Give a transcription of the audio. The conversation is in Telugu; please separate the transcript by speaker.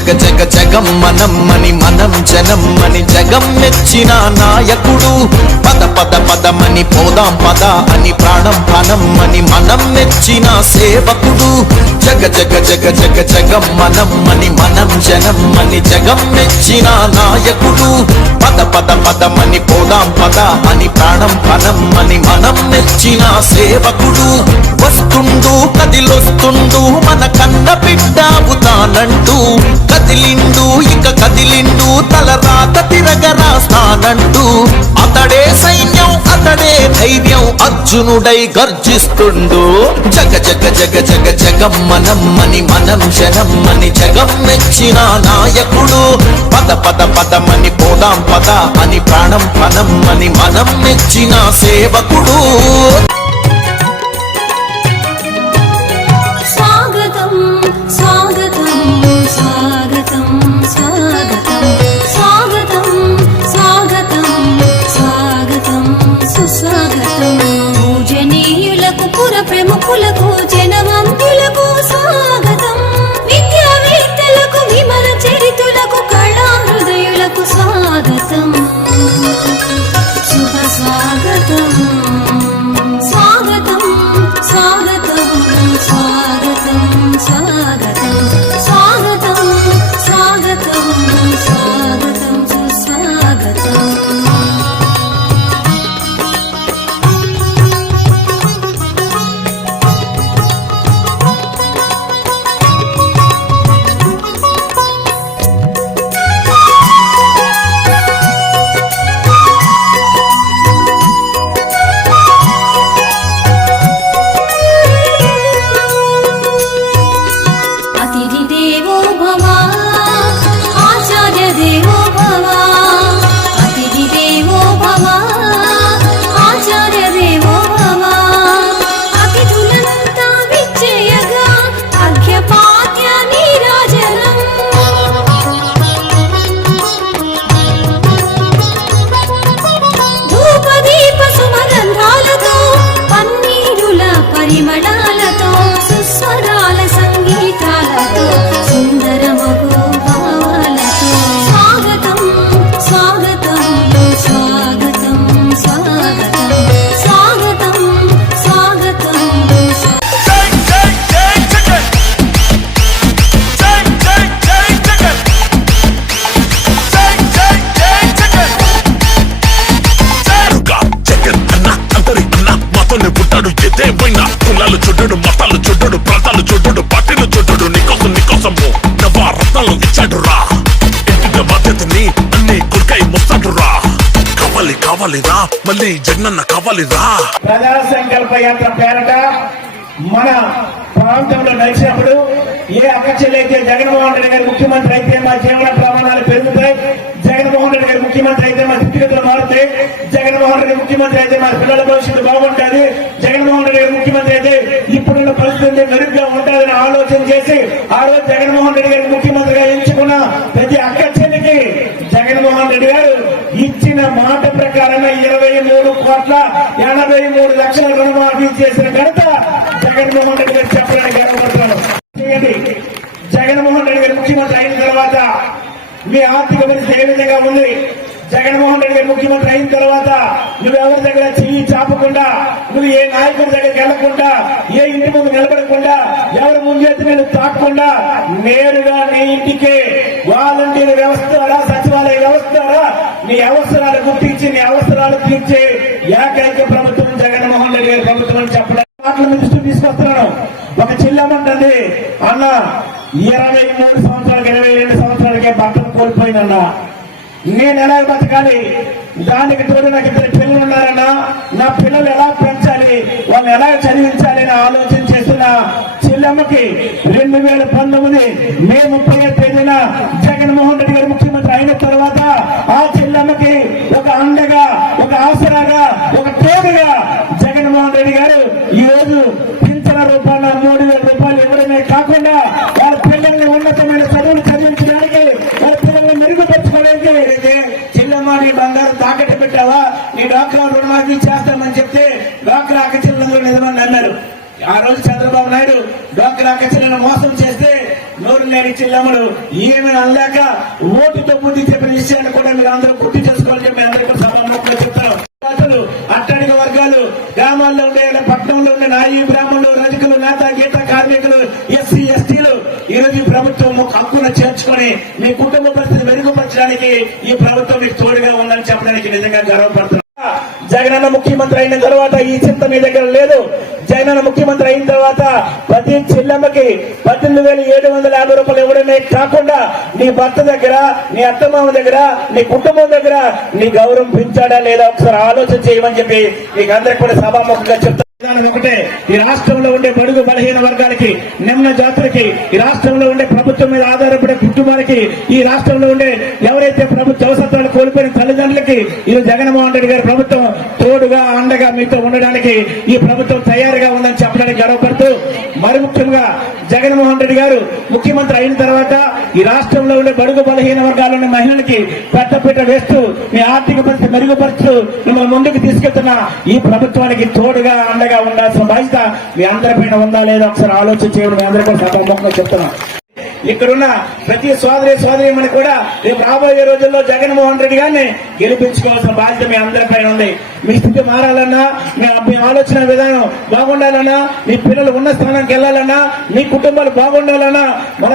Speaker 1: జగ జగ జగం మనం మని మనం జనం మని జగం మెచ్చిన నాయకుడు. పద పద పదమని పోదాం పద అని ప్రాణం పనం అని మనం మెచ్చిన సేవకుడు. జగ జగ జగ జగ జగం మనం మని మనం జనం మని జగం మెచ్చిన నాయకుడు. పద పద పదమని పోదాం పద అని ప్రాణం పదం అని మనం మెచ్చిన సేవకుడు. వస్తుండు కదిలొస్తుండు మన కన్న బిడ్డావుతానంటూ కదిలిండు ఇక కదిలిండు తల రాత తిరగరాస్తానంటూ అతడే సైన్యం అతడే ధైర్యం అర్జునుడై గర్జిస్తుండు. జగ జగ జగ జగ జగం మనం మని మనం జనం మని జగం మెచ్చిన నాయకుడు. పద పద పదమని పోదాం పద అని ప్రాణం పనం అని మనం మెచ్చిన సేవకుడు.
Speaker 2: ప్రముఖులకు జనవంతులకు స్వాగతం. విద్యావేత్తలకు విమల చరితులకు కళా హృదయులకు స్వాగతం. శుభ స్వాగతం స్వాగతం.
Speaker 3: కావాలి మళ్ళీ జగనన్న కావాలిరా.
Speaker 4: ప్రజా సంకల్ప యాత్ర పేరట మన ప్రాంతంలో నడిచినప్పుడు ఏ అక్కచెల్లైతే జగన్మోహన్ రెడ్డి గారు ముఖ్యమంత్రి అయితే మా జీవన ప్రమాణాలు పెరుగుతాయి. జగన్మోహన్ రెడ్డి గారు ముఖ్యమంత్రి అయితే మా స్థితిగతులు మారుతాయి. జగన్మోహన్ రెడ్డి ముఖ్యమంత్రి అయితే మా పిల్లల భవిష్యత్తు బాగుంటుంది. జగన్మోహన్ రెడ్డి గారు ముఖ్యమంత్రి అయితే ఇప్పుడున్న పరిస్థితి మెరుగ్గా ఉంటుందని ఆలోచన చేసి ఆ రోజు జగన్మోహన్ రెడ్డి గారి ముఖ్యమంత్రిగా ఎంచుకున్న ప్రతి అక్క చెల్లికి జగన్మోహన్ రెడ్డి గారు ఇచ్చిన మాట ప్రకారమే ఇరవై మూడు కోట్ల ఎనభై మూడు లక్షల రుణమాఫీ చేసిన ఘనత జగన్మోహన్ రెడ్డి గారు చెప్పడానికి గర్వపడతాను జగన్మోహన్ రెడ్డి గారు ముఖ్యమంత్రి అయిన తర్వాత మీ ఆర్థిక పరిస్థితి ఏ విధంగా ఉంది? జగన్మోహన్ రెడ్డి గారు ముఖ్యమంత్రి అయిన తర్వాత నువ్వెవరి దగ్గర చెయ్యి చాపకుండా నువ్వు ఏ నాయకుడి దగ్గరికి వెళ్ళకుండా ఏ ఇంటి ముందు నిలబడకుండా ఎవరి ముందెత్తి నేను తాకకుండా నేరుగా నీ ఇంటికే వాలంటీర్ వ్యవస్థ ద్వారా సచివాలయ వ్యవస్థ ద్వారా నీ అవసరాలు అవసరాలు ఏకైక ప్రభుత్వం జగన్మోహన్ రెడ్డి గారి ప్రభుత్వం అని చెప్పడానికి దృష్టి తీసుకొస్తున్నాను. ఒక చెల్లెమ్మంటుంది అన్న ఇరవై మూడు సంవత్సరాలకు ఇరవై రెండు సంవత్సరాలకే భర్తను కోల్పోయిందన్న నేను ఎలా బతకాలి? దానికి తోడు నాకు ఇద్దరు పిల్లలు ఉన్నారన్నా. నా పిల్లలు ఎలా పెంచాలి? వాళ్ళు ఎలా చదివించాలి అని ఆలోచన చేస్తున్న చెల్లెమ్మకి రెండు వేల పంతొమ్మిది మే ముప్పై తేదీన జగన్మోహన్ రెడ్డి గారు ముఖ్యమంత్రి అయిన తర్వాత ఆ చెల్లెమ్మకి ఒక అండగా ఒక ఆసరాగా ఒక తోడుగా జగన్మోహన్ రెడ్డి గారు ఈ రోజు పింఛన రూపాయల మూడు వేల రూపాయలు ఇవ్వడమే కాకుండా వాళ్ళ పిల్లల్ని ఉన్నతమైన చదువులు చదివించడానికి వాళ్ళ పిల్లల్ని మెరుగుపరచుకోవడానికి చెల్లెమ్మ నీ బంగారం తాకట్టు పెట్టావా? నీ డాక్టర్ రుణమాఫీ చేస్తామని చెప్తే డాక్టర్ అక్కచెల్లెలు నిజమని అన్నారు ఆ రోజు చంద్రబాబు నాయుడు డాక్టర్ అక్కచెల్లెలను మోసం చేస్తే నోరు లేని చిల్లమ్మడు ఏమని అనలేక ఓటుతో బుద్ధి చెప్పిన విషయాన్ని కూడా మీరు అందరూ గుర్తు చేసుకోవాలని చెప్పి అందరికీ సభాముఖంగా చెప్తారు అసలు అట్టడిక వర్గాలు గ్రామాల్లో ఉండే పట్టణంలో ఉండే నాయి బ్రాహ్మణులు రజకులు నేత గీత కార్మికులు ఎస్సీ ఎస్టీలు ఈ రోజు ప్రభుత్వం ఒక హక్కున చేర్చుకొని మీ కుటుంబ పరిస్థితి ఈ ప్రభుత్వం మీకు తోడుగా ఉందని చెప్పడానికి నిజంగా గర్వపడుతున్నా. జగనన్న ముఖ్యమంత్రి అయిన తర్వాత ఈ చింత మీ దగ్గర లేదు. జగనన్న ముఖ్యమంత్రి అయిన తర్వాత ప్రతి చెల్లెమ్మకి పద్దెనిమిది వేల ఏడు వందల యాభై రూపాయలు ఇవ్వడమే కాకుండా నీ భర్త దగ్గర నీ అత్తమామ దగ్గర నీ కుటుంబం దగ్గర నీ గౌరవం పెంచాడా లేదా ఒకసారి ఆలోచన చేయమని చెప్పి మీకు అందరికి కూడా సభాముఖంగా చెప్తాను ఒకటే. ఈ రాష్ట్రంలో ఉండే బడుగు బలహీన వర్గాలకి నిమ్న జాతులకి ఈ రాష్ట్రంలో ఉండే ప్రభుత్వం మీద ఆధారపడే కుటుంబాలకి ఈ రాష్ట్రంలో ఉండే ప్రభుత్వ అవసరాలు కోల్పోయిన తల్లిదండ్రులకి ఈరోజు జగన్మోహన్ రెడ్డి గారి ప్రభుత్వం తోడుగా అండగా మీతో ఉండడానికి ఈ ప్రభుత్వం తయారుగా ఉందని చెప్పడానికి గర్వపడుతూ మరి ముఖ్యంగా జగన్మోహన్ రెడ్డి గారు ముఖ్యమంత్రి అయిన తర్వాత ఈ రాష్ట్రంలో ఉండే బడుగు బలహీన వర్గాల్లోని మహిళలకి పెద్దపీట వేస్తూ మీ ఆర్థిక పరిస్థితి మెరుగుపరుస్తూ మిమ్మల్ని ముందుకు తీసుకెళ్తున్న ఈ ప్రభుత్వానికి తోడుగా అండగా ఉండాల్సిన బాధ్యత మీ అందరిపైన ఉందా లేదా ఒకసారి ఆలోచన చేయడం. మీ అందరికీ సభాముఖంగా చెప్తున్నాను ఇక్కడున్న ప్రతి సోదరి సోదరి కూడా రేపు రాబోయే రోజుల్లో జగన్మోహన్ రెడ్డి గారిని గెలిపించుకోవాల్సిన బాధ్యత మీ అందరిపైన ఉంది. మీ స్థితి మారాలన్నా మీ మీ ఆలోచన విధానం బాగుండాలన్నా మీ పిల్లలు ఉన్న స్థానానికి వెళ్ళాలన్నా మీ కుటుంబాలు బాగుండాలన్నా మన